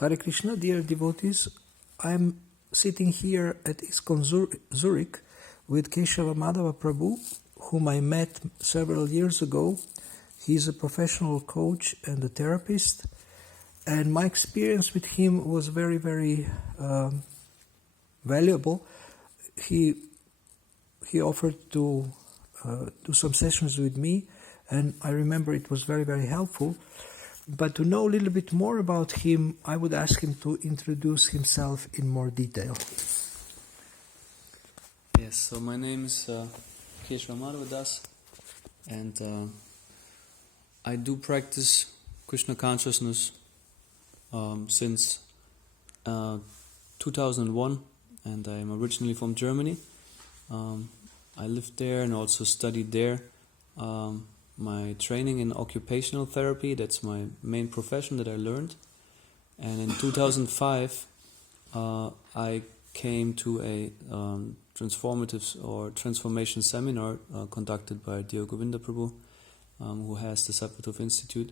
Hare Krishna, dear devotees. I'm sitting here at ISKCON Zurich with Keshava Madhava Prabhu, whom I met several years ago. He's a professional coach and a therapist, and my experience with him was very, very valuable. He offered to do some sessions with me, and I remember it was very, very helpful. But to know a little bit more about him, I would ask him to introduce himself in more detail. Yes, so my name is Keshava Madhava, and I do practice Krishna consciousness since 2001, and I am originally from Germany. I lived there and also studied there. My training in occupational therapy, that's my main profession that I learned. And in 2005, I came to a transformative or transformation seminar conducted by Dear Govinda Prabhu, who has the Sattva Institute.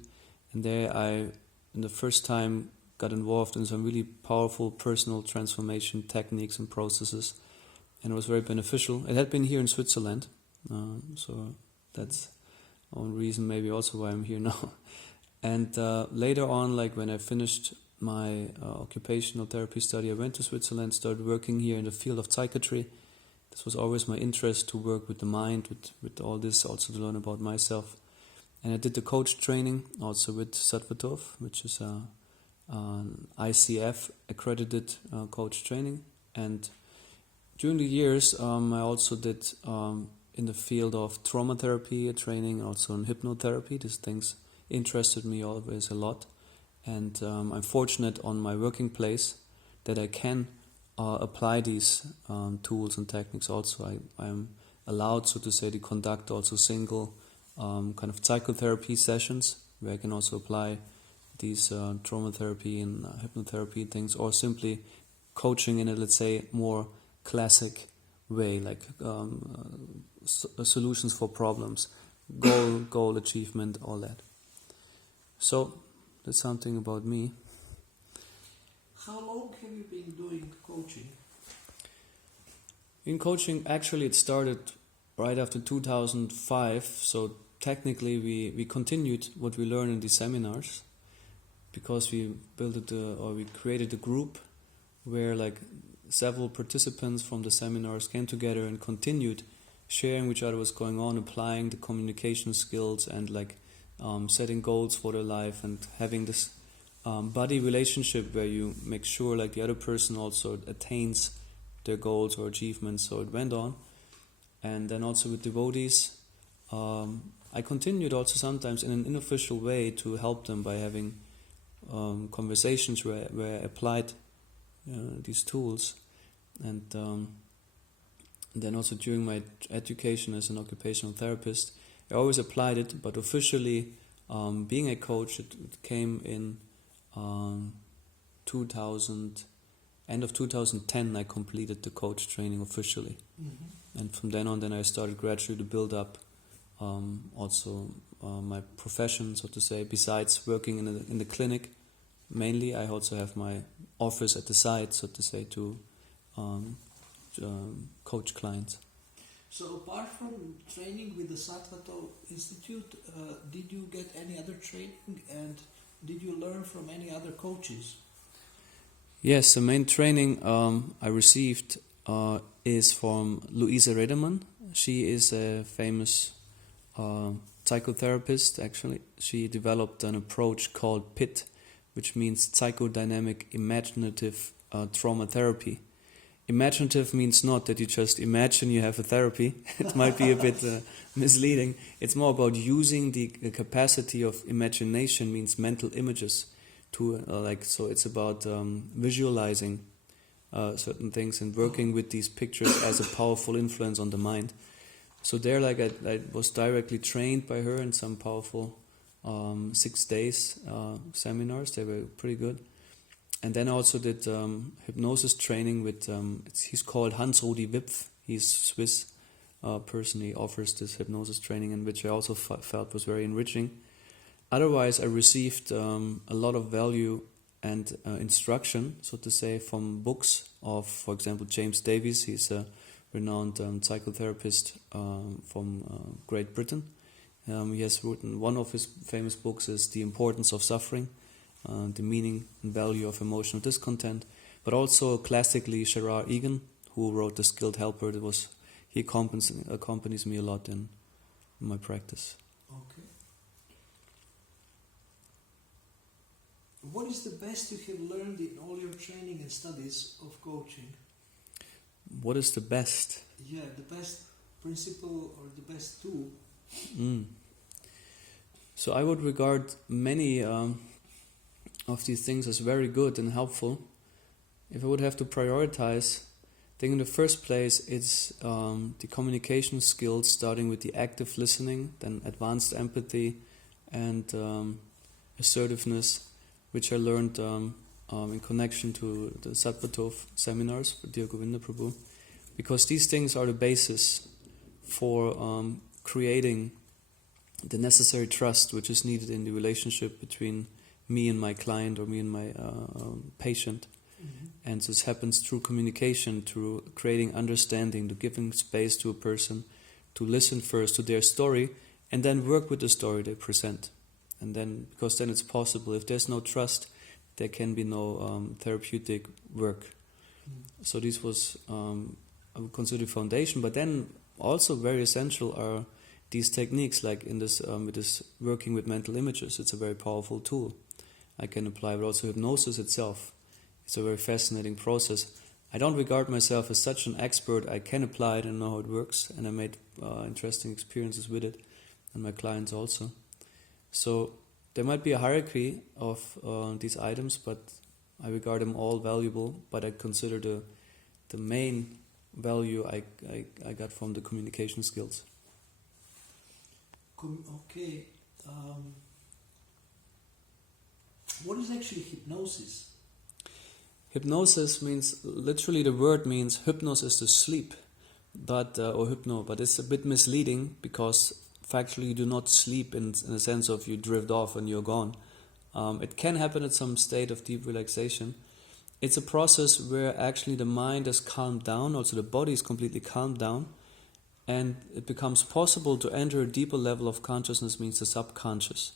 And there I, in the first time, got involved in some really powerful personal transformation techniques and processes. And it was very beneficial. It had been here in Switzerland, so that's one reason maybe also why I'm here now. And later on, like when I finished my occupational therapy study, I went to Switzerland, started working here in the field of psychiatry. This was always my interest, to work with the mind, with all this, also to learn about myself. And I did the coach training also with Sattva, which is an ICF accredited coach training. And during the years, I also did in the field of trauma therapy training, also in hypnotherapy. These things interested me always a lot. And I'm fortunate on my working place that I can apply these tools and techniques also. I'm allowed, so to say, to conduct also single kind of psychotherapy sessions where I can also apply these trauma therapy and hypnotherapy things, or simply coaching in a, let's say, more classic way, like solutions for problems, goal achievement, all that. So that's something about me. How long have you been doing coaching? In coaching, actually it started right after 2005, so technically we continued what we learned in these seminars, because we we created a group where like several participants from the seminars came together and continued sharing with each other what's going on, applying the communication skills and like setting goals for their life, and having this buddy relationship where you make sure like the other person also attains their goals or achievements. So it went on. And then also with devotees, I continued also sometimes in an unofficial way to help them by having conversations where I applied these tools. And then also during my education as an occupational therapist, I always applied it, but officially being a coach, it came in end of 2010 I completed the coach training officially. Mm-hmm. And from then on, I started gradually to build up also my profession, so to say. Besides working in the clinic, mainly I also have my office at the side, so to say, to coach clients. So apart from training with the Sattva Institute, did you get any other training, and did you learn from any other coaches? Yes, the main training I received is from Louisa Rederman. She is a famous psychotherapist, actually. She developed an approach called PIT, which means Psychodynamic Imaginative Trauma Therapy. Imaginative means not that you just imagine you have a therapy. It might be a bit misleading. It's more about using the capacity of imagination, means mental images, to so it's about visualizing certain things and working with these pictures as a powerful influence on the mind. So there, I was directly trained by her in some powerful 6 days seminars. They were pretty good. And then I also did hypnosis training with, he's called Hans-Rudi Wipf. He's Swiss person. He offers this hypnosis training, in which I also felt was very enriching. Otherwise, I received a lot of value and instruction, so to say, from books of, for example, James Davies. He's a renowned psychotherapist from Great Britain. He has written, one of his famous books is The Importance of Suffering, the meaning and value of emotional discontent, but also classically Gerard Egan, who wrote The Skilled Helper. He accompanies me a lot in my practice. Okay. What is the best you have learned in all your training and studies of coaching? What is the best? Yeah, the best principle or the best tool? So I would regard many of these things as very good and helpful. If I would have to prioritize, I think in the first place it's the communication skills, starting with the active listening, then advanced empathy and assertiveness, which I learned in connection to the Sattvatov seminars for Dear Govinda Prabhu, because these things are the basis for creating the necessary trust which is needed in the relationship between me and my client or me and my patient. Mm-hmm. And this happens through communication, through creating understanding, to giving space to a person, to listen first to their story and then work with the story they present. And then, because then it's possible. If there's no trust, there can be no therapeutic work. So this was, I would consider foundation. But then also very essential are these techniques, like in this with this working with mental images. It's a very powerful tool I can apply, but also hypnosis itself. It's a very fascinating process. I don't regard myself as such an expert. I can apply it and know how it works, and I made interesting experiences with it, and my clients also. So there might be a hierarchy of these items, but I regard them all valuable. But I consider the main value I got from the communication skills. Okay. What is actually hypnosis? Hypnosis means, literally the word means hypnos is to sleep, but or hypno, but it's a bit misleading because factually you do not sleep in the sense of you drift off and you're gone. It can happen at some state of deep relaxation. It's a process where actually the mind is calmed down, also the body is completely calmed down, and it becomes possible to enter a deeper level of consciousness, means the subconscious.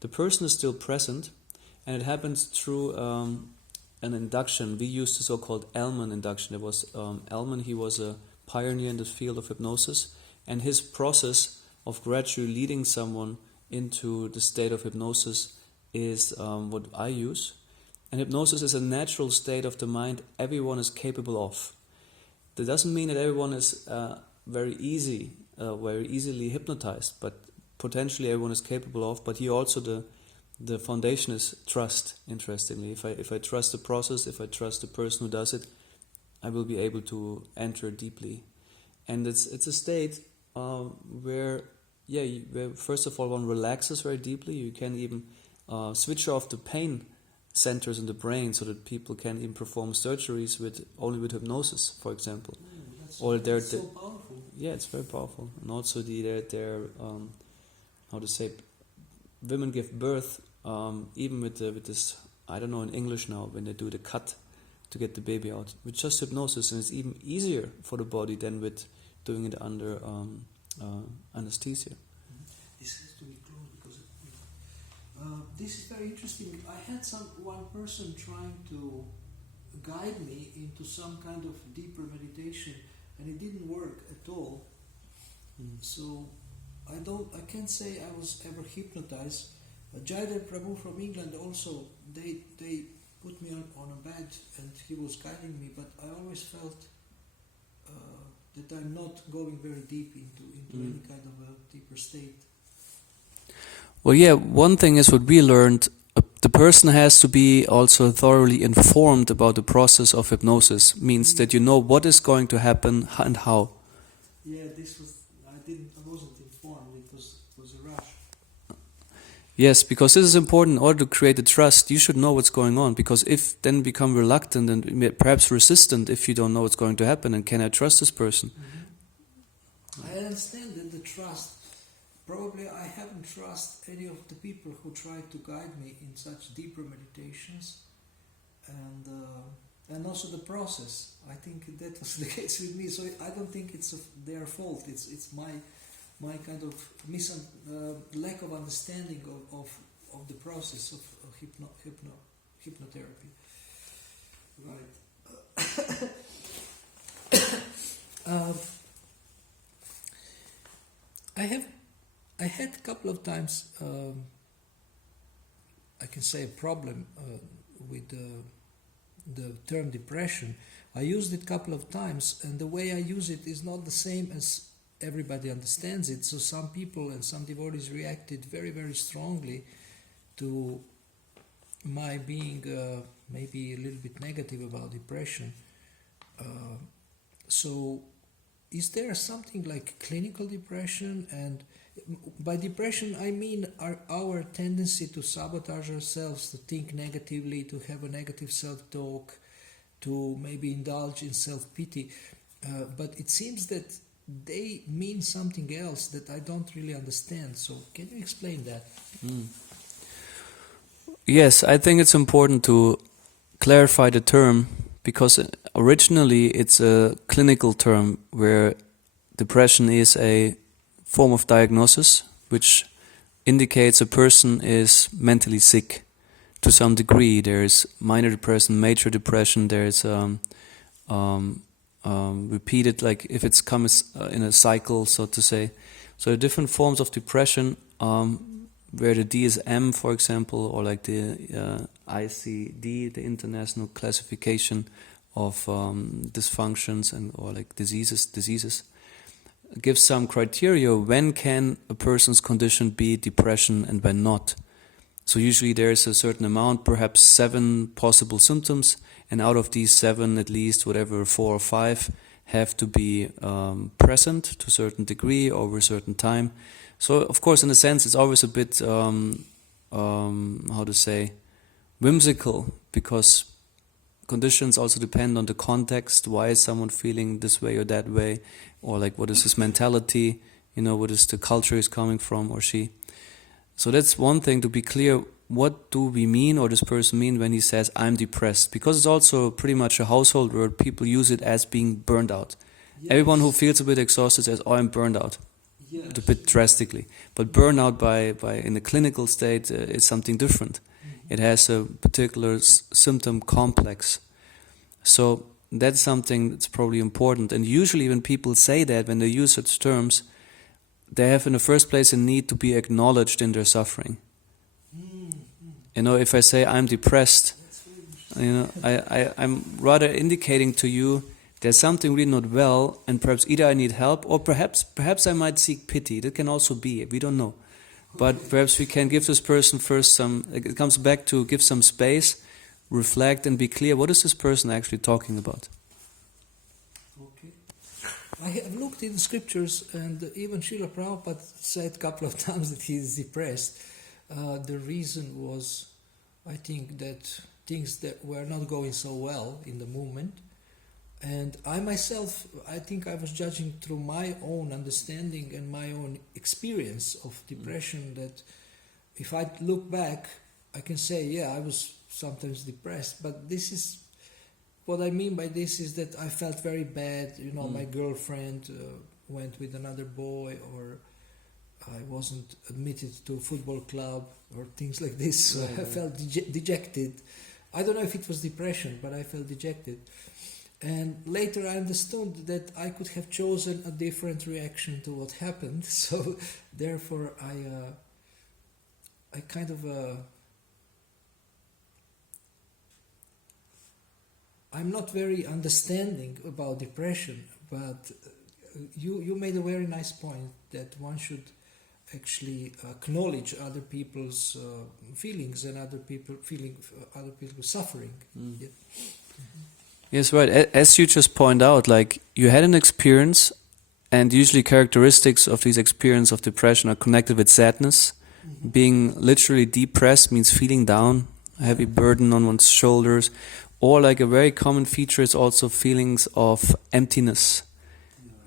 The person is still present, and it happens through an induction. We used the so-called Elman induction. There was Elman, he was a pioneer in the field of hypnosis, and his process of gradually leading someone into the state of hypnosis is what I use. And hypnosis is a natural state of the mind everyone is capable of. That doesn't mean that everyone is very easily hypnotized, but potentially everyone is capable of. But here also the foundation is trust, interestingly. If I trust the process, if I trust the person who does it, I will be able to enter deeply. And it's a state where first of all one relaxes very deeply. You can even switch off the pain centers in the brain so that people can even perform surgeries only with hypnosis, for example. That's so powerful. Yeah, it's very powerful. And also women give birth even with this, I don't know in English now, when they do the cut to get the baby out, with just hypnosis, and it's even easier for the body than with doing it under anesthesia. This has to be closed because this is very interesting. I had one person trying to guide me into some kind of deeper meditation, and it didn't work at all. So I can't say I was ever hypnotized. Jaydev Prabhu from England also, they put me on a bed and he was guiding me, but I always felt that I'm not going very deep into any kind of a deeper state. Well, yeah, one thing is what we learned, the person has to be also thoroughly informed about the process of hypnosis, means that you know what is going to happen and how. Yeah, I wasn't informed, it was a rush. Yes, because this is important. In order to create the trust, you should know what's going on, because if then become reluctant and perhaps resistant if you don't know what's going to happen, and can I trust this person? I understand that the trust, probably I haven't trusted any of the people who tried to guide me in such deeper meditations, and also the process. I think that was the case with me. So I don't think it's their fault. It's my kind of lack of understanding of the process of hypnotherapy. Right. I had a couple of times, I can say, a problem with the term depression. I used it a couple of times, and the way I use it is not the same as everybody understands it. So some people and some devotees reacted very, very strongly to my being maybe a little bit negative about depression. So is there something like clinical depression? And by depression I mean our tendency to sabotage ourselves, to think negatively, to have a negative self-talk, to maybe indulge in self-pity. But it seems that they mean something else that I don't really understand. So can you explain that? Yes, I think it's important to clarify the term, because originally it's a clinical term where depression is a form of diagnosis which indicates a person is mentally sick to some degree. There is minor depression, major depression, there is repeated, like if it's comes in a cycle, so to say. So there are different forms of depression, where the DSM, for example, or like the ICD, the International Classification of Dysfunctions and or like diseases, gives some criteria when can a person's condition be depression and when not. So usually there is a certain amount, perhaps 7 possible symptoms, and out of these 7, at least whatever 4 or 5 have to be present to a certain degree over a certain time. So of course, in a sense, it's always a bit how to say, whimsical, because conditions also depend on the context. Why is someone feeling this way or that way, or like what is his mentality? You know, what is the culture he's coming from, or she. So that's one thing, to be clear. What do we mean, or this person mean, when he says I'm depressed? Because it's also pretty much a household word. People use it as being burned out. Yes. Everyone who feels a bit exhausted says, "Oh, I'm burned out." Yes. A bit drastically. But burnout by in the clinical state is something different. Mm-hmm. It has a particular symptom complex. So that's something that's probably important. And usually when people say that, when they use such terms, they have in the first place a need to be acknowledged in their suffering. You know, if I say I'm depressed, you know, I'm rather indicating to you there's something really not well, and perhaps either I need help, or perhaps I might seek pity. That can also be, we don't know. But perhaps we can give this person first some, it comes back to give some space, reflect and be clear, what is this person actually talking about? Okay. I have looked in the scriptures, and even Srila Prabhupada said a couple of times that he is depressed. The reason was, I think, that things that were not going so well in the movement. And I myself, I think I was judging through my own understanding and my own experience of depression, that if I look back, I can say, yeah, I was sometimes depressed. But this is, what I mean by this is that I felt very bad. You know, my girlfriend went with another boy, or I wasn't admitted to a football club, or things like this. So I felt dejected. I don't know if it was depression, but I felt dejected. And later I understood that I could have chosen a different reaction to what happened. So therefore I kind of I'm not very understanding about depression, but you made a very nice point that one should actually acknowledge other people's feelings and other people's suffering. Yeah. Mm-hmm. Yes, right. As you just point out, like you had an experience, and usually characteristics of these experiences of depression are connected with sadness. Mm-hmm. Being literally depressed means feeling down, a heavy burden on one's shoulders, or like a very common feature is also feelings of emptiness.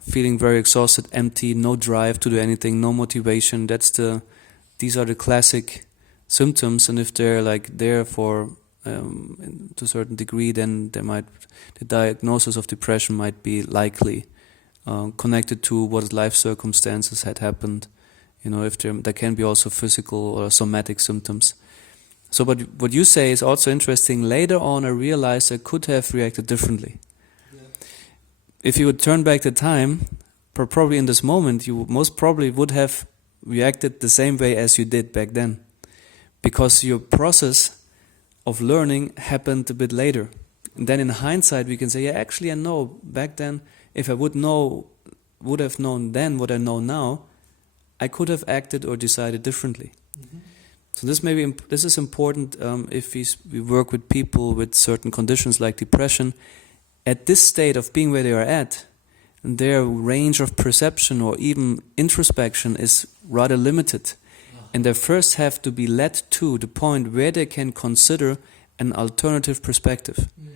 Feeling very exhausted, empty, no drive to do anything, no motivation. These are the classic symptoms, and if they're like there for to a certain degree, then the diagnosis of depression might be likely connected to what life circumstances had happened. If there can be also physical or somatic symptoms. So what you say is also interesting. Later on, I realized I could have reacted differently. Yeah. If you would turn back the time, probably in this moment, you most probably would have reacted the same way as you did back then. Because your process of learning happened a bit later. And then in hindsight, we can say, yeah, actually I know back then, if I would have known then what I know now, I could have acted or decided differently. Mm-hmm. So this is important if we work with people with certain conditions like depression. At this state of being where they are at, their range of perception or even introspection is rather limited. And they first have to be led to the point where they can consider an alternative perspective. Mm-hmm.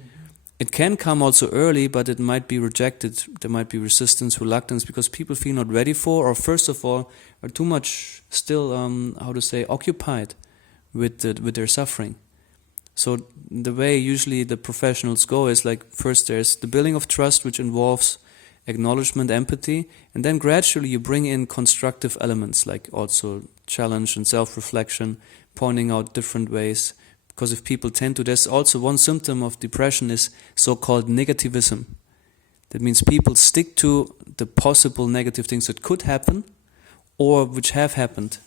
It can come also early, but it might be rejected. There might be resistance, reluctance, because people feel not ready for, or first of all, are too much still, occupied with their suffering. So the way usually the professionals go is like, first there's the building of trust, which involves acknowledgement, empathy, and then gradually you bring in constructive elements like also challenge and self-reflection, pointing out different ways. Because if people tend to, there's also one symptom of depression is so-called negativism. That means people stick to the possible negative things that could happen or which have happened.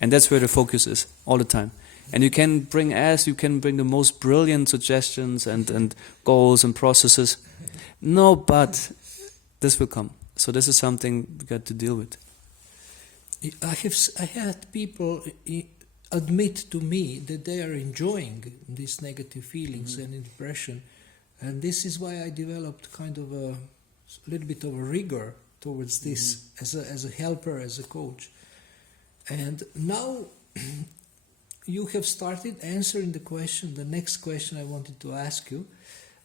And that's where the focus is all the time. And you can bring the most brilliant suggestions and goals and processes. No, but this will come. So this is something we got to deal with. I had people admit to me that they are enjoying these negative feelings and depression, and this is why I developed kind of a little bit of a rigor towards this as a helper, as a coach. And now you have started answering the next question I wanted to ask you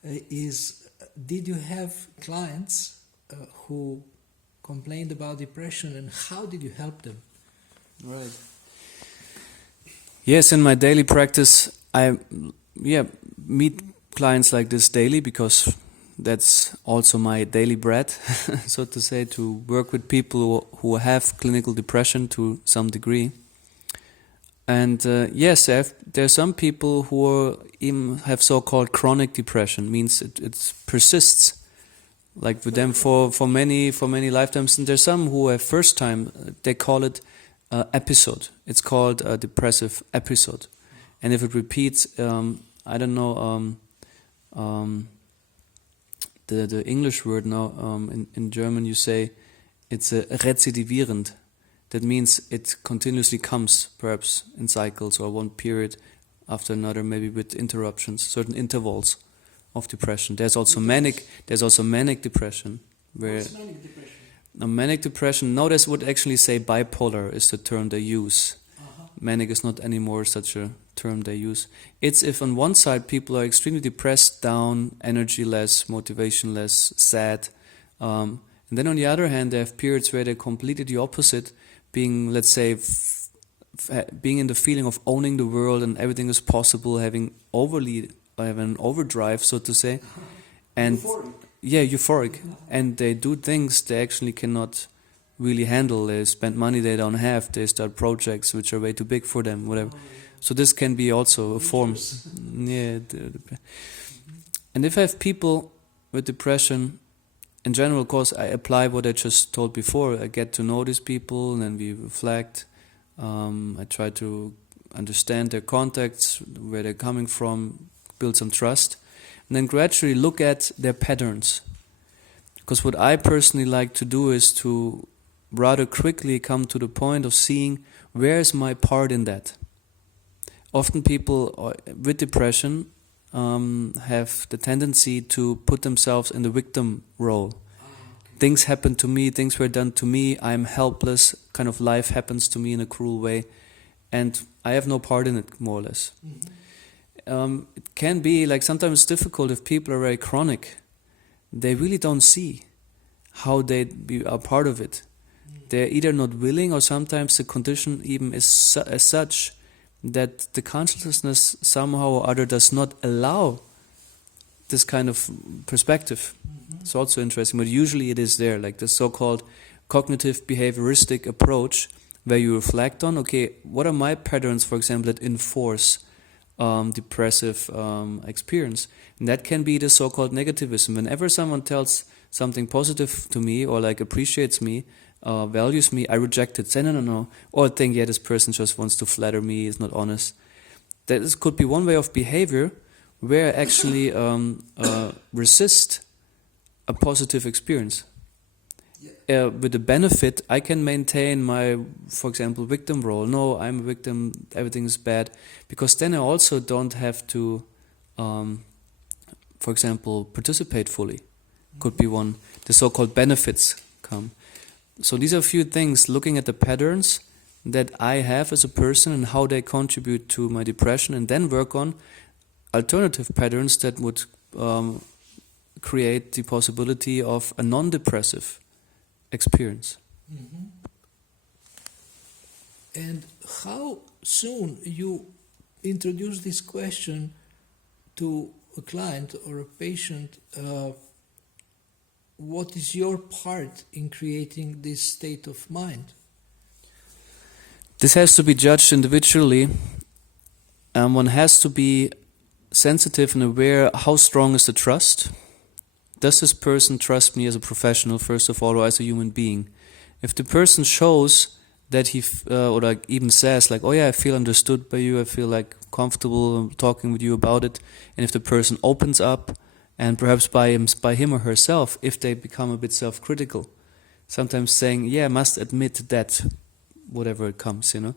is, did you have clients who complained about depression, and how did you help them? Right. Yes, in my daily practice, I meet clients like this daily because that's also my daily bread, so to say, to work with people who have clinical depression to some degree. And yes, there are some people who even have so-called chronic depression, means it persists, like with them for many lifetimes. And there's some who have first time, they call it episode. It's called a depressive episode, and if it repeats, I don't know the English word now. In German, you say it's rezidivierend. That means it continuously comes, perhaps in cycles or one period after another, maybe with interruptions, certain intervals of depression. There's also manic depression, where. What's manic depression? A manic depression, nowadays would actually say bipolar is the term they use. Manic is not anymore such a term they use. It's if on one side people are extremely depressed, down, energy-less, motivation-less, sad. And then on the other hand, they have periods where they're completely the opposite, being, let's say, being in the feeling of owning the world and everything is possible, having an overdrive, so to say. And euphoric. Yeah, euphoric. And they do things they actually cannot really handle. They spend money they don't have. They start projects which are way too big for them, whatever. So this can be also a form. Yeah. And if I have people with depression, in general, of course, I apply what I just told before. I get to know these people, and then we reflect. I try to understand their contexts, where they're coming from, build some trust. And then gradually look at their patterns. Because what I personally like to do is to rather quickly come to the point of seeing where is my part in that. Often people with depression have the tendency to put themselves in the victim role. Things happen to me, things were done to me, I'm helpless, kind of life happens to me in a cruel way, and I have no part in it, more or less. Mm-hmm. It can be like sometimes it's difficult if people are very chronic. They really don't see how they are part of it. They're either not willing, or sometimes the condition even is as such that the consciousness somehow or other does not allow this kind of perspective. It's also interesting, but usually it is there, like the so-called cognitive behavioristic approach, where you reflect on, okay, what are my patterns, for example, that enforce depressive experience? And that can be the so-called negativism. Whenever someone tells something positive to me, or like appreciates me, values me, I reject it. Say no. Or think, yeah, this person just wants to flatter me, is not honest. That could be one way of behavior where I actually resist a positive experience. With the benefit, I can maintain my, for example, victim role. No, I'm a victim, everything is bad. Because then I also don't have to, for example, participate fully. Could be one. The so-called benefits come. So these are a few things, looking at the patterns that I have as a person and how they contribute to my depression, and then work on alternative patterns that would create the possibility of a non-depressive experience. Mm-hmm. And how soon you introduce this question to a client or a patient, what is your part in creating this state of mind? This has to be judged individually. One has to be sensitive and aware how strong is the trust. Does this person trust me as a professional, first of all, or as a human being? If the person shows that he, or like even says like, oh yeah, I feel understood by you, I feel like comfortable talking with you about it, and if the person opens up, and perhaps by him or herself, if they become a bit self-critical, sometimes saying, yeah, I must admit that, whatever it comes, you know.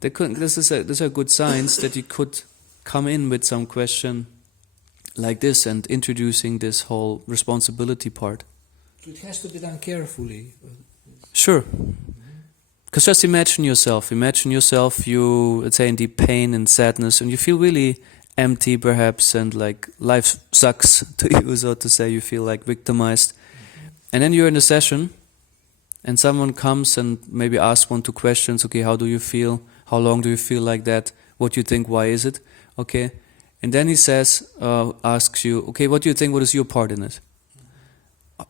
These are good signs that you could come in with some question like this and introducing this whole responsibility part. So it has to be done carefully. Sure. Because just imagine yourself, you, let's say, in deep pain and sadness, and you feel really empty perhaps, and like life sucks to you, so to say, you feel like victimized. And then you're in a session, and someone comes and maybe asks 1-2 questions. Okay, how do you feel? How long do you feel like that? What do you think? Why is it? Okay. And then he says, asks you, okay, what do you think? What is your part in it?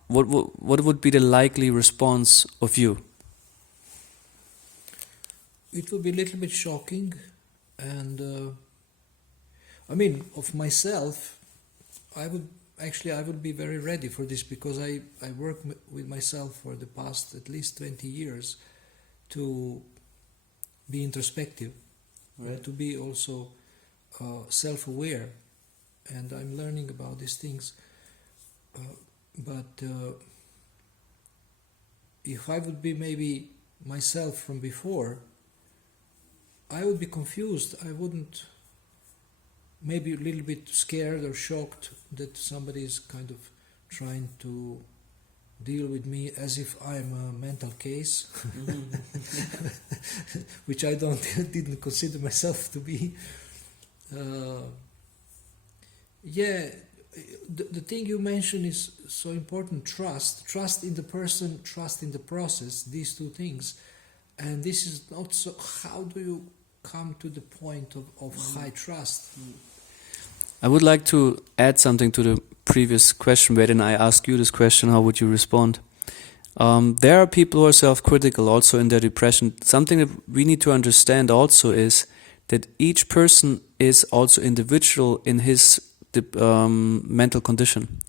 What would be the likely response of you? It would be a little bit shocking, and of myself, I would be very ready for this, because I work with myself for the past at least 20 years to be introspective, right? To be also self-aware, and I'm learning about these things. But if I would be maybe myself from before, I would be confused. I wouldn't, maybe a little bit scared or shocked that somebody is kind of trying to deal with me as if I'm a mental case, which I didn't consider myself to be. The thing you mentioned is so important. Trust in the person, trust in the process, these two things. And this is not so. How do you come to the point of high trust? I would like to add something to the previous question, where then I ask you this question, how would you respond? There are people who are self-critical also in their depression. Something that we need to understand also is that each person is also individual in his mental condition.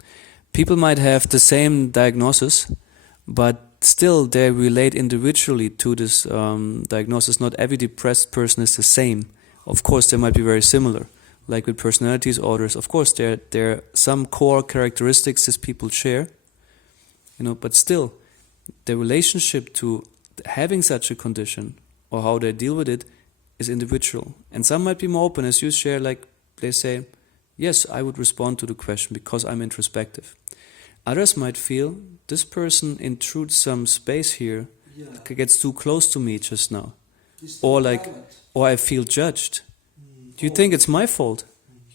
People might have the same diagnosis, but still they relate individually to this diagnosis. Not every depressed person is the same. Of course, they might be very similar. Like with personality disorders, of course, there are some core characteristics that people share, but still, the relationship to having such a condition or how they deal with it is individual. And some might be more open, as you share, like they say, yes, I would respond to the question because I'm introspective. Others might feel, this person intrudes some space here, gets too close to me just now. Or I feel judged. Do you think it's my fault?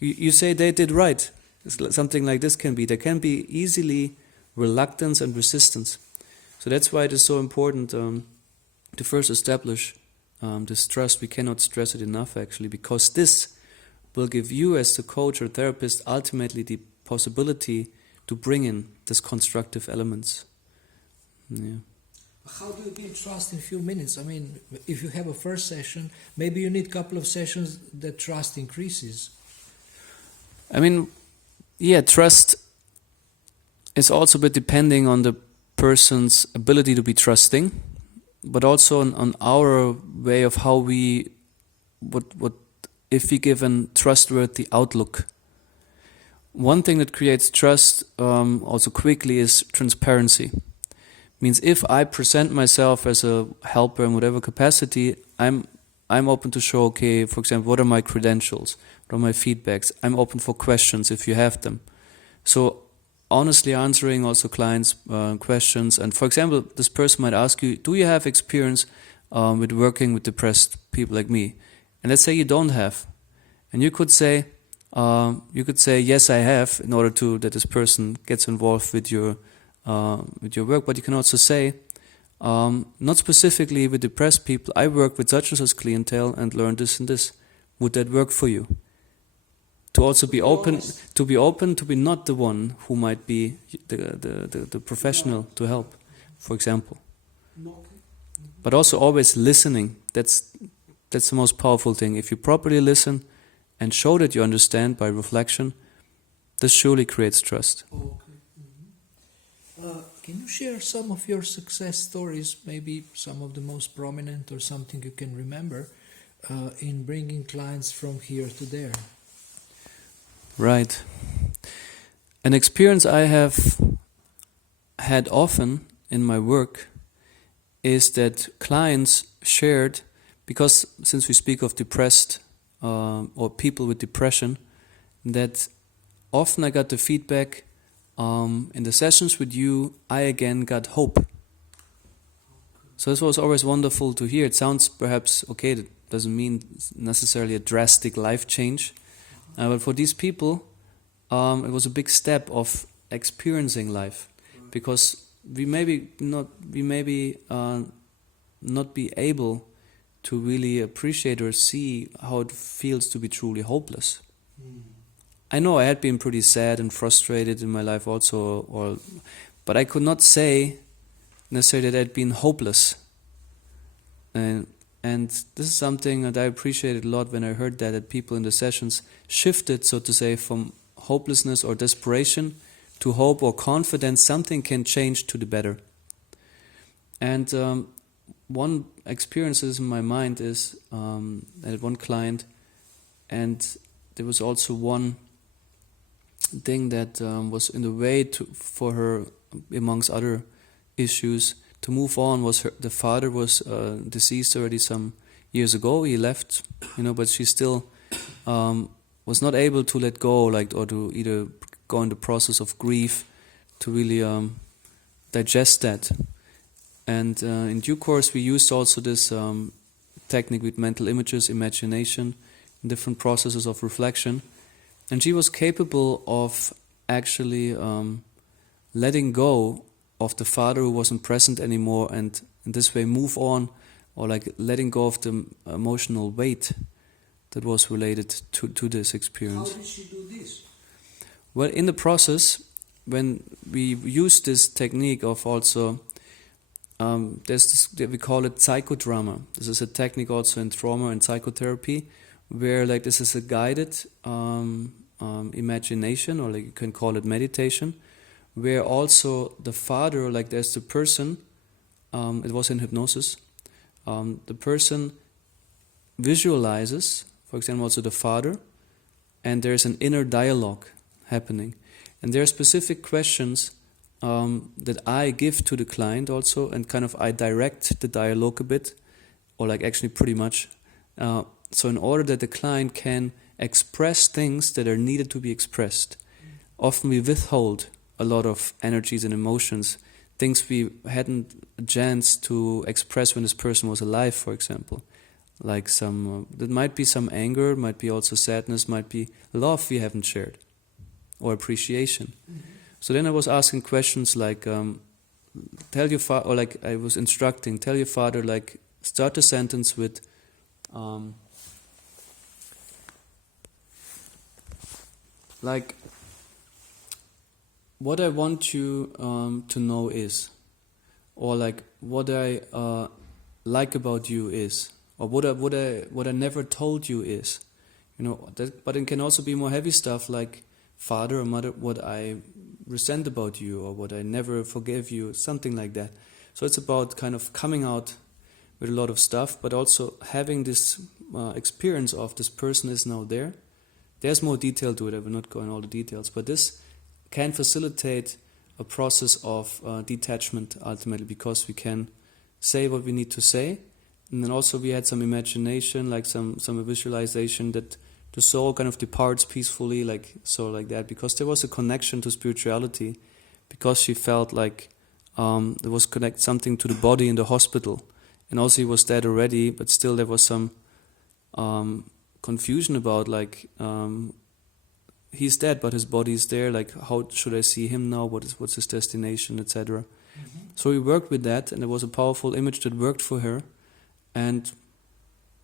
You say they did right. Something like this can be. There can be easily reluctance and resistance. So that's why it is so important to first establish this trust, we cannot stress it enough actually, because this will give you as the coach or therapist ultimately the possibility to bring in these constructive elements. Yeah. How do you build trust in a few minutes? I mean, if you have a first session, maybe you need a couple of sessions that trust increases. I mean, yeah, trust is also a bit depending on the person's ability to be trusting, but also on our way of how we, what if we give a trustworthy outlook. One thing that creates trust also quickly is transparency. Means if I present myself as a helper in whatever capacity, I'm open to show, okay, for example, what are my credentials, what are my feedbacks. I'm open for questions if you have them. So honestly answering also clients' questions. And for example, this person might ask you, do you have experience with working with depressed people like me? And let's say you don't have. And you could say, yes, I have, in order to that this person gets involved with your work. But you can also say, not specifically with depressed people, I work with such and such clientele and learn this and this. Would that work for you? To also be open, to be not the one who might be the professional to help, for example. But also always listening. That's the most powerful thing. If you properly listen and show that you understand by reflection, this surely creates trust. Can you share some of your success stories, maybe some of the most prominent or something you can remember, in bringing clients from here to there? Right. An experience I have had often in my work is that clients shared, because since we speak of depressed or people with depression, that often I got the feedback, in the sessions with you, I again got hope. So this was always wonderful to hear. It sounds perhaps, okay, that doesn't mean necessarily a drastic life change. But for these people, it was a big step of experiencing life, because we maybe not be able to really appreciate or see how it feels to be truly hopeless. I know I had been pretty sad and frustrated in my life also, but I could not say necessarily that I'd been hopeless. And this is something that I appreciated a lot when I heard that people in the sessions shifted, so to say, from hopelessness or desperation to hope or confidence. Something can change to the better. And one experience in my mind is that one client, and there was also one thing that was in the way for her, amongst other issues, to move on. Was the father was deceased already some years ago. He left, but she still was not able to let go, or to either go in the process of grief to really digest that. And in due course, we used also this technique with mental images, imagination, different processes of reflection. And she was capable of actually letting go of the father who wasn't present anymore, and in this way move on, or letting go of the emotional weight that was related to this experience. How did she do this? Well, in the process, when we use this technique of also, there's this, we call it psychodrama. This is a technique also in trauma and psychotherapy, where this is a guided imagination, or you can call it meditation, where also the father, there's the person, it was in hypnosis, the person visualizes, for example, also the father, and there's an inner dialogue happening. And there are specific questions that I give to the client also, and kind of I direct the dialogue a bit, or actually pretty much. So in order that the client can express things that are needed to be expressed. Often we withhold a lot of energies and emotions, things we hadn't a chance to express when this person was alive, for example. There might be some anger, might be also sadness, might be love we haven't shared, or appreciation. So then I was asking questions tell your father, or I was instructing, tell your father, start a sentence with, Um, like, what I want you to know is, or like what I like about you is, or what I never told you is, but it can also be more heavy stuff like father or mother, what I resent about you, or what I never forgave you, something like that. So it's about kind of coming out with a lot of stuff, but also having this experience of this person is now there. There's more detail to it, I will not go into all the details, but this can facilitate a process of detachment ultimately, because we can say what we need to say, and then also we had some imagination, like some visualization that the soul kind of departs peacefully, like that, because there was a connection to spirituality, because she felt like there was something to the body in the hospital, and also he was dead already, but still there was some confusion about like he's dead, but his body is there. Like, how should I see him now? What's his destination, etc. Mm-hmm. So we worked with that, and there was a powerful image that worked for her, and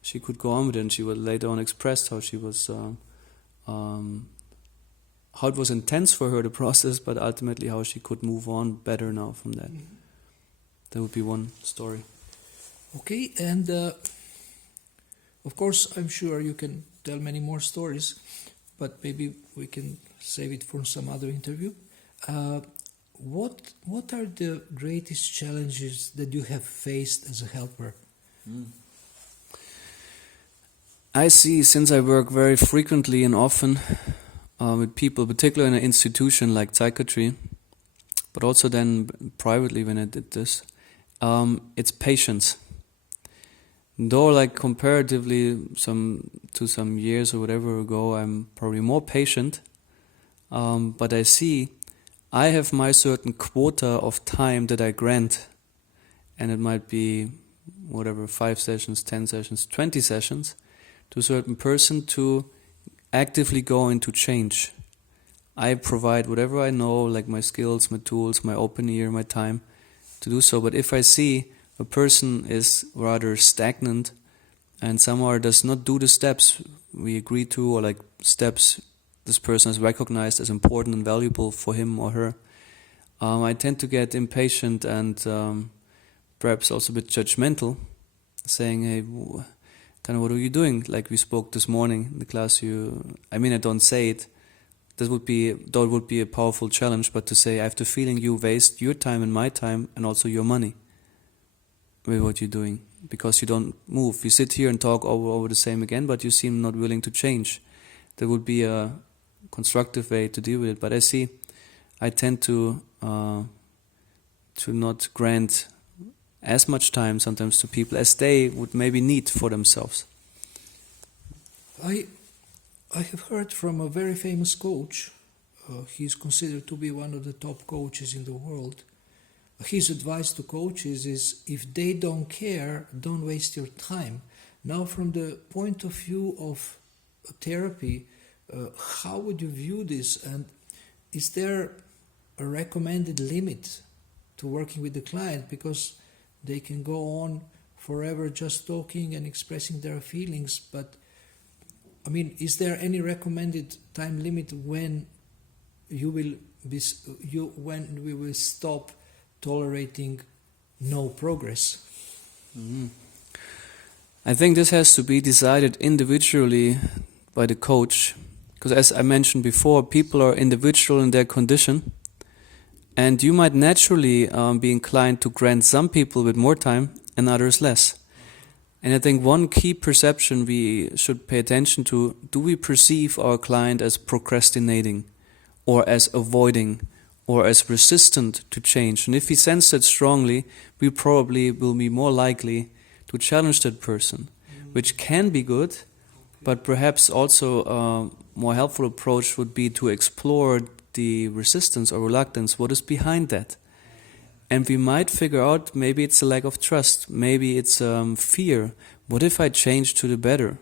she could go on with it. And she would later on expressed how she was, how it was intense for her, the process, but ultimately how she could move on better now from that. Mm-hmm. That would be one story. Okay, and of course, I'm sure you can tell many more stories, but maybe we can save it for some other interview. What are the greatest challenges that you have faced as a helper? I see, since I work very frequently and often with people, particularly in an institution like psychiatry, but also then privately when I did this, it's patience. Though, like, comparatively some years or whatever ago, I'm probably more patient, but I see I have my certain quota of time that I grant, and it might be whatever, 5 sessions, 10 sessions, 20 sessions, to a certain person to actively go into change. I provide whatever I know, like my skills, my tools, my open ear, my time to do so. But if I see a person is rather stagnant and somehow does not do the steps we agree to, or like steps this person has recognized as important and valuable for him or her, I tend to get impatient and perhaps also a bit judgmental, saying, hey, kind of, what are you doing? Like we spoke this morning in the class, I don't say it, that would be a powerful challenge, but to say, I have the feeling you waste your time and my time and also your money with what you're doing, because you don't move. You sit here and talk over the same again, but you seem not willing to change. That would be a constructive way to deal with it. But I tend to not grant as much time sometimes to people as they would maybe need for themselves. I have heard from a very famous coach. He's considered to be one of the top coaches in the world. His advice to coaches is, if they don't care, don't waste your time. Now, from the point of view of therapy, how would you view this? And is there a recommended limit to working with the client? Because they can go on forever just talking and expressing their feelings. But, is there any recommended time limit when when we will stop tolerating no progress? Mm-hmm. I think this has to be decided individually by the coach, because as I mentioned before, people are individual in their condition, and you might naturally be inclined to grant some people with more time and others less. And I think one key perception we should pay attention to: do we perceive our client as procrastinating, or as avoiding, or as resistant to change? And if we sense that strongly, we probably will be more likely to challenge that person, which can be good, but perhaps also a more helpful approach would be to explore the resistance or reluctance, what is behind that. And we might figure out, maybe it's a lack of trust, maybe it's fear. What if I change to the better?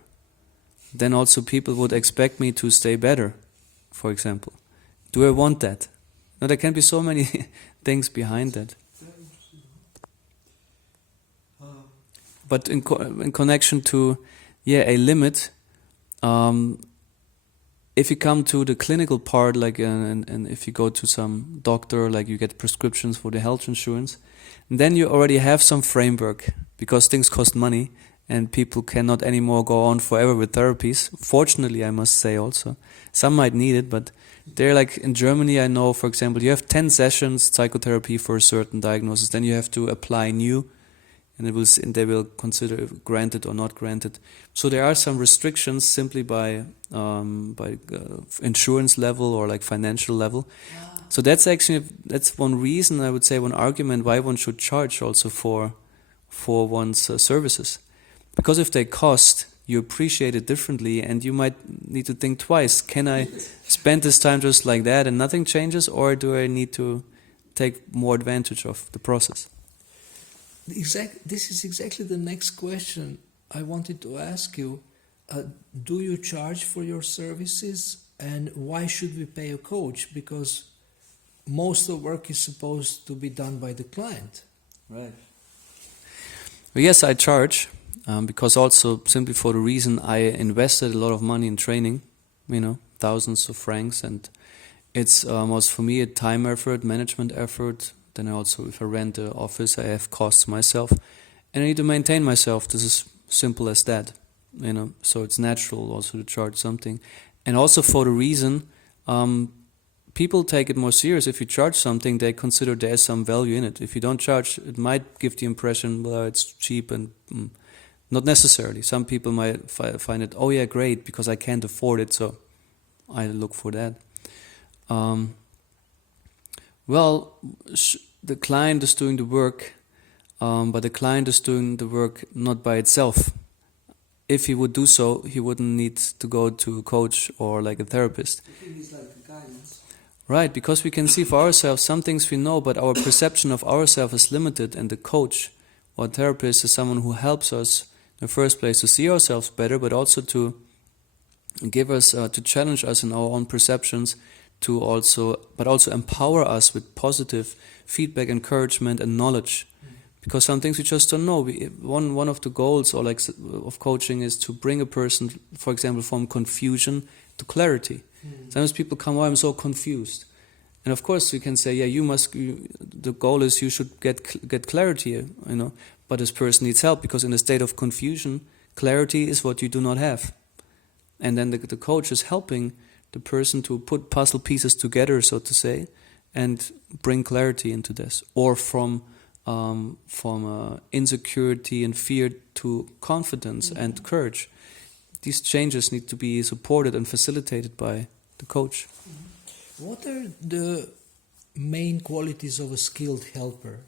Then also people would expect me to stay better, for example. Do I want that? Now, there can be so many things behind that. But in connection to a limit. If you come to the clinical part, like and if you go to some doctor, like you get prescriptions for the health insurance, then you already have some framework, because things cost money and people cannot anymore go on forever with therapies. Fortunately, I must say also. Some might need it, but they're like in Germany, I know, for example, you have 10 sessions psychotherapy for a certain diagnosis, then you have to apply new, and they will consider if granted or not granted. So there are some restrictions simply by insurance level or like financial level. So that's one reason, I would say, one argument why one should charge also for one's services. Because if they cost, you appreciate it differently, and you might need to think twice. Can I spend this time just like that and nothing changes, or do I need to take more advantage of the process? This is exactly the next question I wanted to ask you. Do you charge for your services, and why should we pay a coach? Because most of the work is supposed to be done by the client. Right. Well, yes, I charge, because also simply for the reason I invested a lot of money in training, thousands of francs, and it's also for me a time effort, management effort. Then I also, if I rent an office, I have costs myself, and I need to maintain myself. This is simple as that, So it's natural also to charge something, and also for the reason, people take it more serious. If you charge something, they consider there's some value in it. If you don't charge, it might give the impression, well, it's cheap, and not necessarily. Some people might find it, oh yeah, great, because I can't afford it, so I look for that. The client is doing the work, but the client is doing the work not by itself. If he would do so, he wouldn't need to go to a coach or like a therapist. It's like a guidance. Right, because we can see for ourselves some things we know, but our perception of ourselves is limited, and the coach or therapist is someone who helps us in the first place to see ourselves better, but also to give us, to challenge us in our own perceptions, but also empower us with positive feedback, encouragement, and knowledge. Because some things we just don't know. One of the goals of coaching is to bring a person, for example, from confusion to clarity. Sometimes people come, I'm so confused. And of course you can say, the goal is you should get clarity, but this person needs help, because in a state of confusion, clarity is what you do not have. And then the coach is helping the person to put puzzle pieces together, so to say, and bring clarity into this. Or from insecurity and fear to confidence and courage. These changes need to be supported and facilitated by the coach. What are the main qualities of a skilled helper?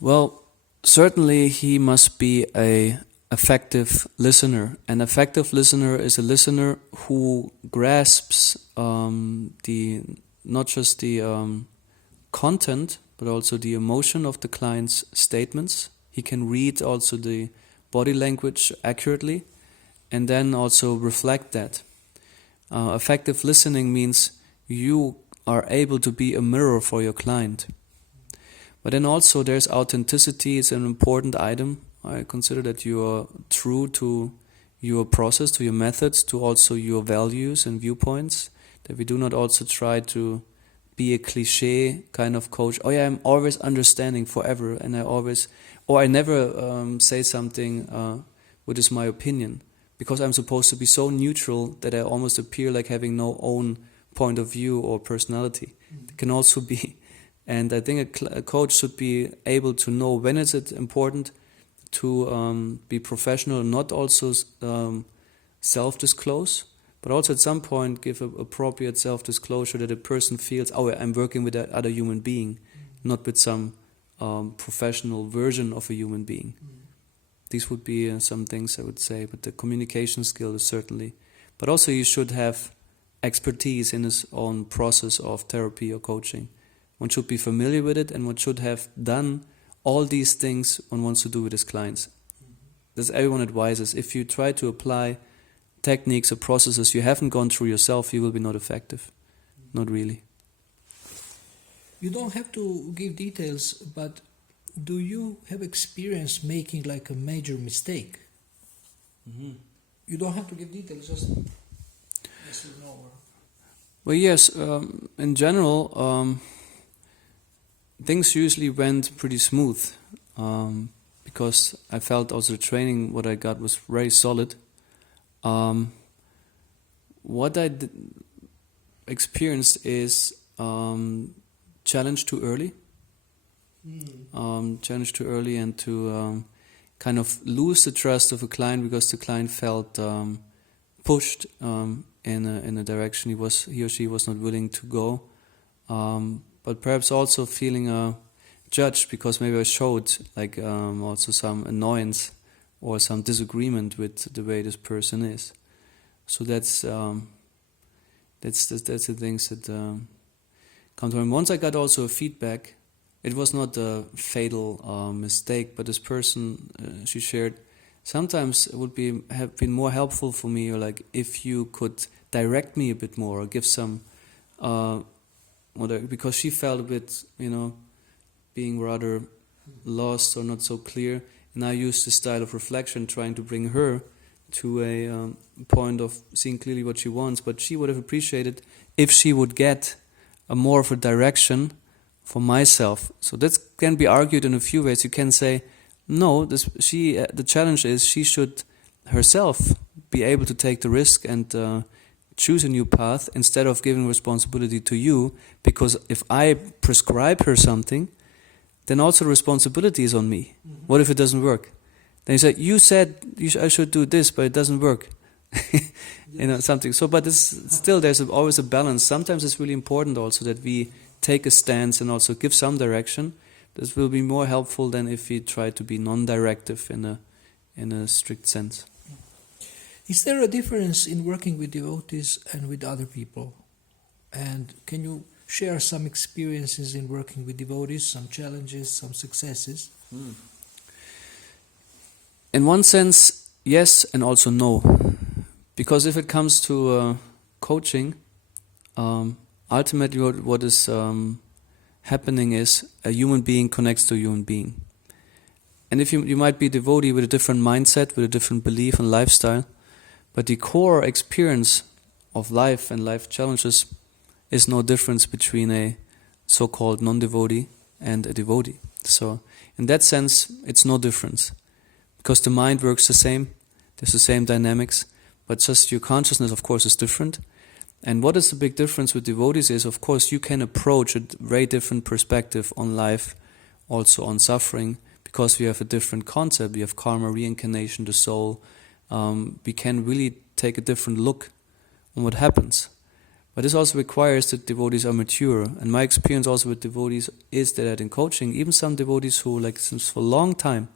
Well, certainly he must be an effective listener. An effective listener is a listener who grasps not just the content, but also the emotion of the client's statements. He can read also the body language accurately, and then also reflect that. Effective listening means you are able to be a mirror for your client. But then also there's authenticity. It's an important item. I consider that you are true to your process, to your methods, to also your values and viewpoints, that we do not also try to be a cliche kind of coach. Oh yeah, I'm always understanding forever, and I never say something which is my opinion, because I'm supposed to be so neutral that I almost appear like having no own point of view or personality. It can also be, and I think a coach should be able to know when is it important to be professional, not also self-disclose, but also at some point give appropriate self-disclosure that a person feels, oh, I'm working with another human being, not with some professional version of a human being. These would be some things I would say, but the communication skill is certainly. But also you should have expertise in his own process of therapy or coaching. One should be familiar with it, and one should have done all these things one wants to do with his clients. As everyone advises, if you try to apply techniques or processes you haven't gone through yourself, you will be not effective. Not really. You don't have to give details, but do you have experience making like a major mistake? Mm-hmm. You don't have to give details, just yes or no. Well, yes, in general, things usually went pretty smooth because I felt also the training, what I got was very solid. What I experienced is challenge too early. Challenge too early and to kind of lose the trust of a client because the client felt pushed in a direction he or she was not willing to go, but perhaps also feeling judged because maybe I showed like also some annoyance or some disagreement with the way this person is. So that's the things that come to mind. Once I got also a feedback. It was not a fatal mistake, but this person, she shared, sometimes it would have been more helpful for me, or like if you could direct me a bit more, or give some, because she felt a bit, being rather lost or not so clear, and I used the style of reflection, trying to bring her to a point of seeing clearly what she wants, but she would have appreciated if she would get a more of a direction for myself. So that can be argued in a few ways. You can say, no, the challenge is she should herself be able to take the risk and choose a new path instead of giving responsibility to you, because if I prescribe her something, then also the responsibility is on me. Mm-hmm. What if it doesn't work? Then you said I should do this, but it doesn't work. Yes. Something. So, but still there's always a balance. Sometimes it's really important also that we take a stance and also give some direction. This will be more helpful than if we try to be non-directive in a strict sense. Is there a difference in working with devotees and with other people? And can you share some experiences in working with devotees, some challenges, some successes? In one sense, yes, and also no. Because if it comes to coaching, ultimately, what is happening is a human being connects to a human being. And if you might be a devotee with a different mindset, with a different belief and lifestyle, but the core experience of life and life challenges is no difference between a so-called non-devotee and a devotee. So in that sense, it's no difference. Because the mind works the same, there's the same dynamics, but just your consciousness, of course, is different. And what is the big difference with devotees is, of course, you can approach a very different perspective on life, also on suffering, because we have a different concept. We have karma, reincarnation, the soul. We can really take a different look on what happens. But this also requires that devotees are mature. And my experience also with devotees is that in coaching, even some devotees who, like, since for a long time,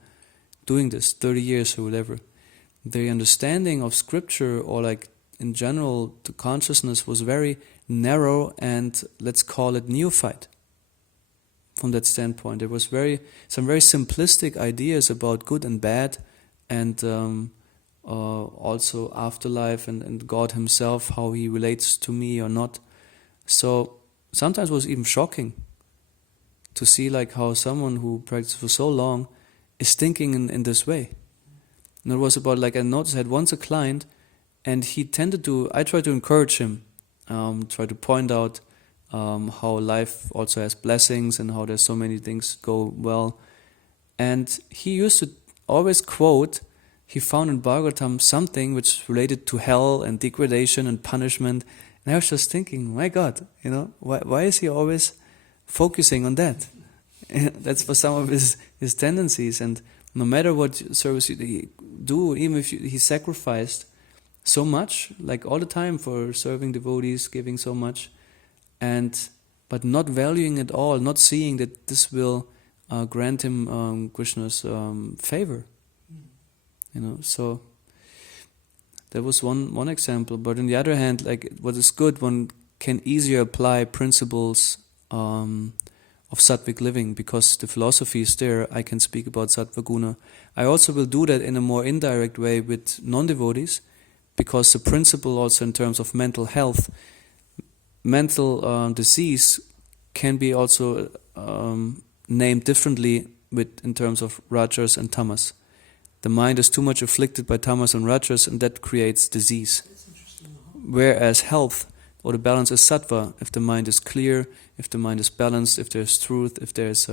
doing this, 30 years or whatever, their understanding of scripture or like in general, the consciousness was very narrow and, let's call it, neophyte. From that standpoint, there was some very simplistic ideas about good and bad, and also afterlife and God Himself, how He relates to me or not. So sometimes it was even shocking to see like how someone who practiced for so long is thinking in this way. And it was about, like, I noticed I had once a client. And he tended to, I tried to encourage him, try to point out how life also has blessings and how there's so many things go well. And he used to always quote, he found in Bhagavatam something which related to hell and degradation and punishment. And I was just thinking, my God, why is he always focusing on that? That's for some of his tendencies. And no matter what service you do, even if he sacrificed so much, like all the time, for serving devotees, giving so much, but not valuing it all, not seeing that this will grant him Krishna's favor. So that was one example. But on the other hand, like, what is good, one can easier apply principles of sattvic living, because the philosophy is there. I can speak about sattva guna. I also will do that in a more indirect way with non-devotees, because the principle also in terms of mental health, mental disease can be also named differently in terms of rajas and tamas. the mind is too much afflicted by tamas and rajas, and that creates disease. Whereas health or the balance is sattva, if the mind is clear, if the mind is balanced, if there's truth, if there's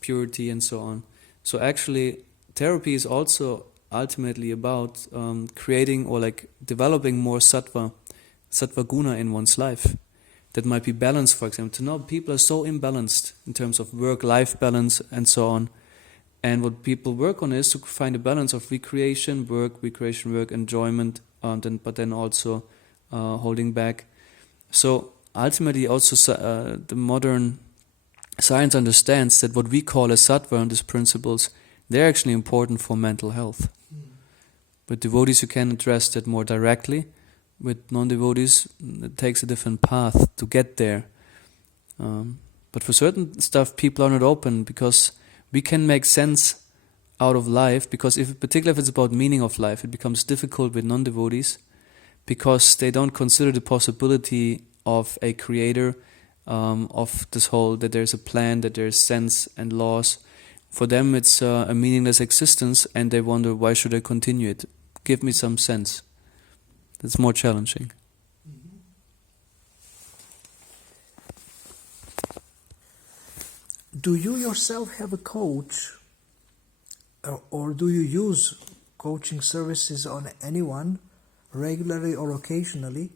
purity and so on. So actually, therapy is also ultimately about creating or like developing more sattva guna in one's life. That might be balance, for example. To know people are so imbalanced in terms of work-life balance and so on. And what people work on is to find a balance of recreation, work, enjoyment, but then also holding back. So ultimately also the modern science understands that what we call as sattva and these principles, they're actually important for mental health. With devotees you can address that more directly. With non-devotees it takes a different path to get there. But for certain stuff people are not open, because we can make sense out of life, because particularly if it's about meaning of life, it becomes difficult with non-devotees, because they don't consider the possibility of a creator, of this whole, that there's a plan, that there's sense and laws. For them it's a meaningless existence, and they wonder, why should I continue it? Give me some sense. That's more challenging. Do you yourself have a coach, or do you use coaching services on anyone, regularly or occasionally,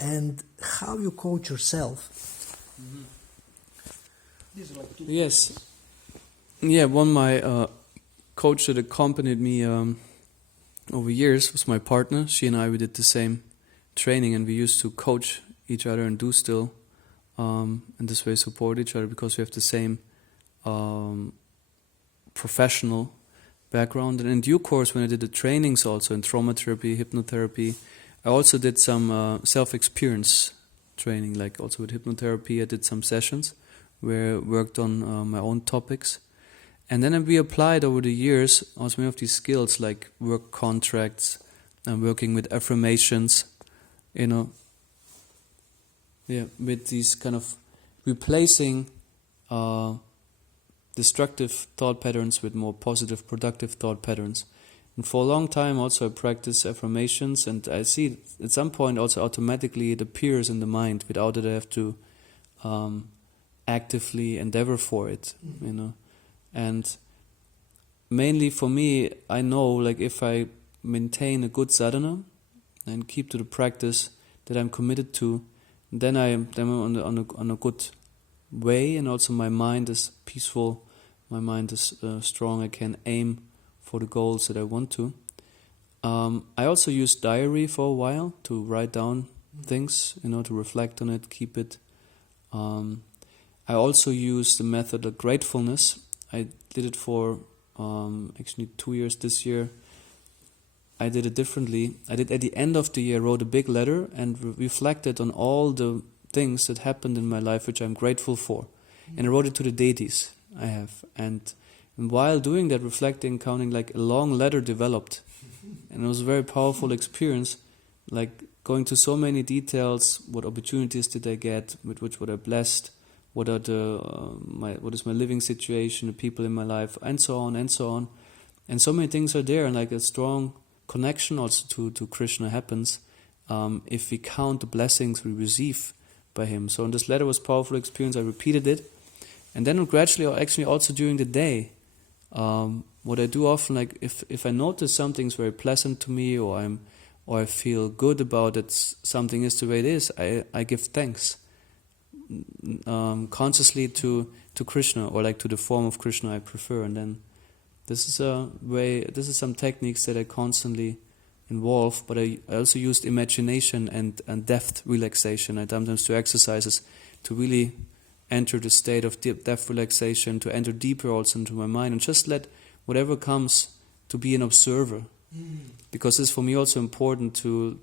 and how you coach yourself? Yes. Yeah, my coach that accompanied me over years was my partner. She and I, we did the same training, and we used to coach each other and do still, and this way support each other, because we have the same professional background. And in due course, when I did the trainings also in trauma therapy, hypnotherapy, I also did some self-experience training, like also with hypnotherapy. I did some sessions where I worked on my own topics. And then we applied over the years also many of these skills, like work contracts and working with affirmations, with these kind of replacing destructive thought patterns with more positive, productive thought patterns. And for a long time also I practiced affirmations, and I see at some point also automatically it appears in the mind without that I have to actively endeavor for it, And mainly for me, I know, like, if I maintain a good sadhana and keep to the practice that I'm committed to, then I'm on a good way, and also my mind is peaceful, my mind is strong. I can aim for the goals that I want to. I also used diary for a while to write down things, to reflect on it, keep it. I also used the method of gratefulness. I did it for actually 2 years this year. I did it differently. I did at the end of the year, wrote a big letter and reflected on all the things that happened in my life which I'm grateful for. And I wrote it to the deities I have. And while doing that, reflecting, counting, like a long letter developed. And it was a very powerful experience, like going to so many details. What opportunities did I get? With which were I blessed? What are what is my living situation, the people in my life, and so on and so on. And so many things are there, and like a strong connection also to Krishna happens if we count the blessings we receive by him. So in this letter was a powerful experience. I repeated it, and then gradually, actually also during the day, what I do often, like if I notice something's very pleasant to me, or I feel good about it, something is the way it is, I give thanks consciously to Krishna, or like to the form of Krishna I prefer. And then this is some techniques that I constantly involve, but I also used imagination and depth relaxation. I sometimes do exercises to really enter the state of depth relaxation, to enter deeper also into my mind, and just let whatever comes to be an observer. Because it's for me also important to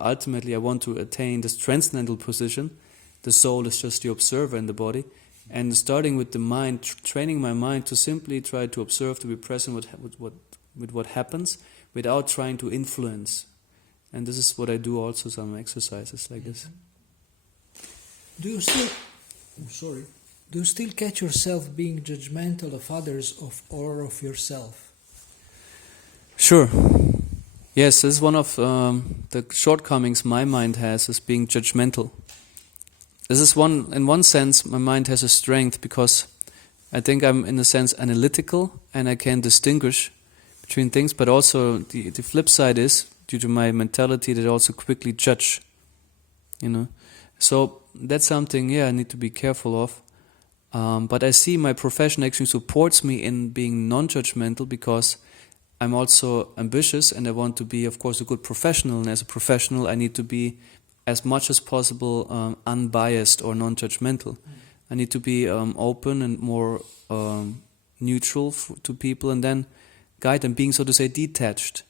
ultimately I want to attain this transcendental position. The soul is just the observer in the body, and starting with the mind, training my mind to simply try to observe, to be present with what happens, without trying to influence. And this is what I do also, some exercises like this. Do you still catch yourself being judgmental of others or of yourself? Sure. Yes, this is one of the shortcomings my mind has, is being judgmental. This is in one sense, my mind has a strength because I think I'm, in a sense, analytical and I can distinguish between things, but also the flip side is, due to my mentality, that I also quickly judge, you know. So that's something, I need to be careful of. But I see my profession actually supports me in being non-judgmental because I'm also ambitious and I want to be, of course, a good professional. And as a professional, I need to be as much as possible unbiased or non-judgmental. I need to be open and more neutral to people and then guide them, being, so to say, detached.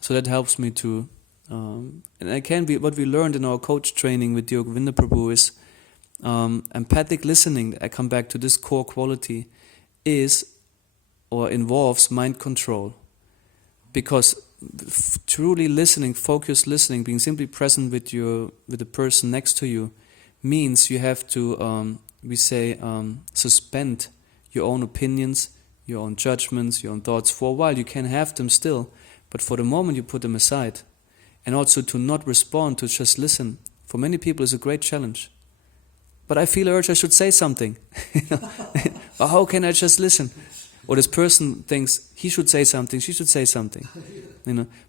So that helps me to... and I can be... What we learned in our coach training with Yoga Prabhu is empathic listening. I come back to this core quality is or involves mind control. Because truly listening, focused listening, being simply present with the person next to you, means you have to, suspend your own opinions, your own judgments, your own thoughts for a while. You can have them still, but for the moment you put them aside. And also to not respond, to just listen, for many people is a great challenge. But I feel urge I should say something. Or how can I just listen? Or this person thinks he should say something, she should say something.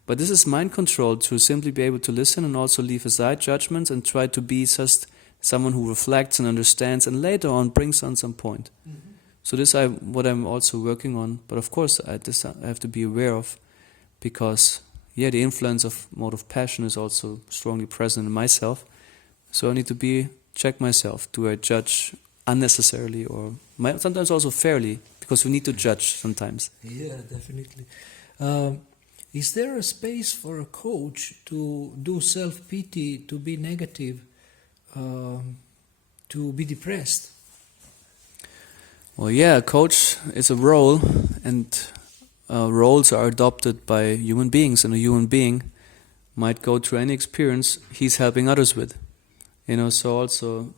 But this is mind control, to simply be able to listen and also leave aside judgments and try to be just someone who reflects and understands and later on brings on some point. Mm-hmm. So this is what I'm also working on. But of course I have to be aware of, because the influence of mode of passion is also strongly present in myself. So I need to check myself. Do I judge unnecessarily or sometimes also fairly? Because we need to judge sometimes. Yeah, definitely. Is there a space for a coach to do self-pity, to be negative, to be depressed? Well, a coach is a role, and roles are adopted by human beings, and a human being might go through any experience he's helping others with. So also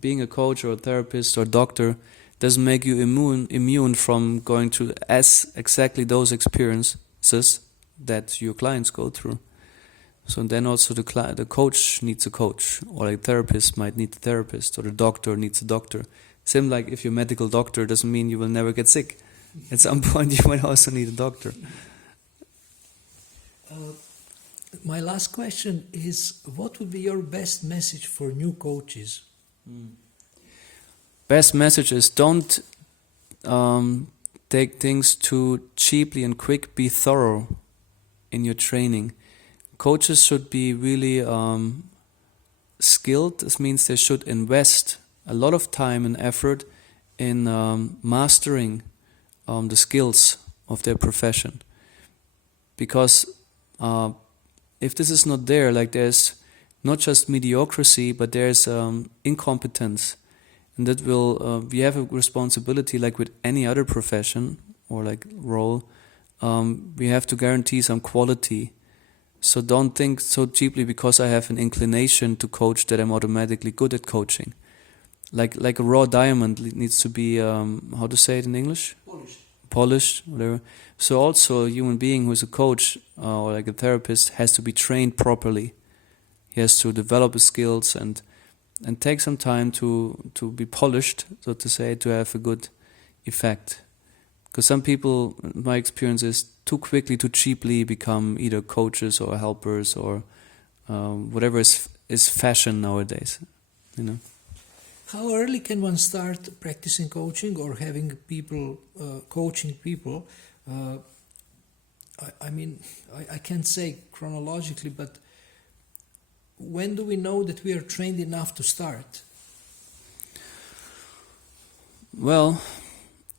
being a coach or a therapist or doctor doesn't make you immune from going through exactly those experiences that your clients go through. So then also the coach needs a coach, or a therapist might need a therapist, or the doctor needs a doctor. Same like if you're a medical doctor, doesn't mean you will never get sick. At some point you might also need a doctor. My last question is, what would be your best message for new coaches? Best message is don't take things too cheaply and quick. Be thorough in your training. Coaches should be really skilled. This means they should invest a lot of time and effort in mastering the skills of their profession. Because if this is not there, like there's not just mediocrity, but there's incompetence. And that will, we have a responsibility, like with any other profession or like role, we have to guarantee some quality. So don't think so cheaply because I have an inclination to coach that I'm automatically good at coaching. Like a raw diamond needs to be, how to say it in English? Polished, whatever. So also a human being who is a coach or like a therapist has to be trained properly. He has to develop his skills and take some time to be polished, so to say, to have a good effect. Because some people, my experience is, too quickly, too cheaply become either coaches or helpers or whatever is fashion nowadays. How early can one start practicing coaching or having people, coaching people? I can't say chronologically, but when do we know that we are trained enough to start? Well...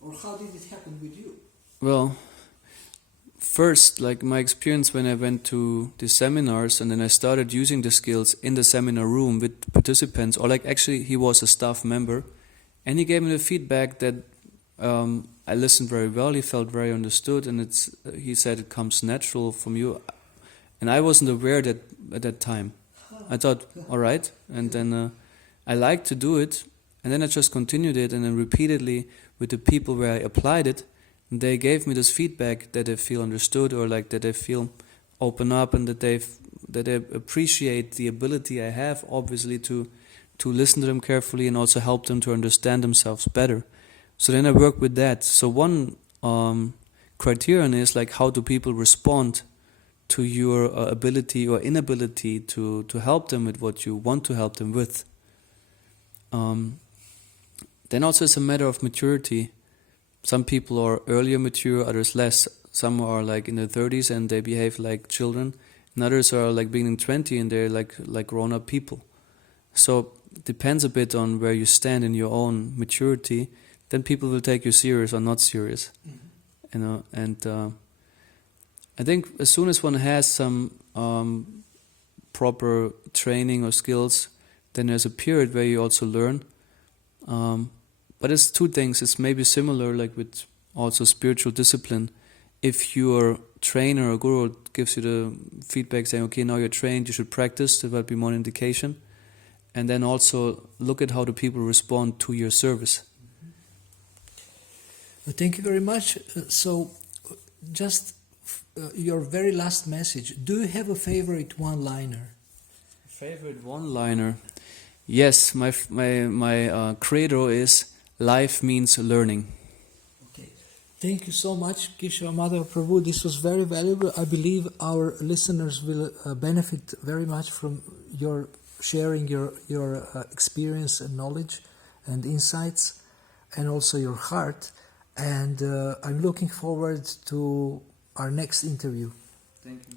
Or how did it happen with you? Well, first, like my experience when I went to the seminars and then I started using the skills in the seminar room with participants, or like actually he was a staff member, and he gave me the feedback that I listened very well, he felt very understood, and he said it comes natural from you. And I wasn't aware that at that time. I thought, all right, and then I liked to do it, and then I just continued it, and then repeatedly with the people where I applied it, they gave me this feedback that they feel understood, or like that they feel open up, and that they appreciate the ability I have, obviously, to listen to them carefully and also help them to understand themselves better. So then I work with that. So one criterion is like, how do people respond to your ability or inability to help them with what you want to help them with. Then also it's a matter of maturity. Some people are earlier mature, others less. Some are like in their 30s and they behave like children, and others are like being in 20 and they're like grown-up people. So it depends a bit on where you stand in your own maturity. Then people will take you serious or not serious. You know, and I think as soon as one has some proper training or skills, then there's a period where you also learn. But it's two things. It's maybe similar, like with also spiritual discipline. If your trainer or guru gives you the feedback saying, okay, now you're trained, you should practice, that would be more indication. And then also look at how the people respond to your service. Thank you very much. So just your very last message. Do you have a favorite one-liner? Favorite one-liner? Yes, my credo is life means learning. Okay. Thank you so much, Keshava Madhava Prabhu. This was very valuable. I believe our listeners will benefit very much from your sharing your experience and knowledge and insights, and also your heart. And I'm looking forward to our next interview. Thank you.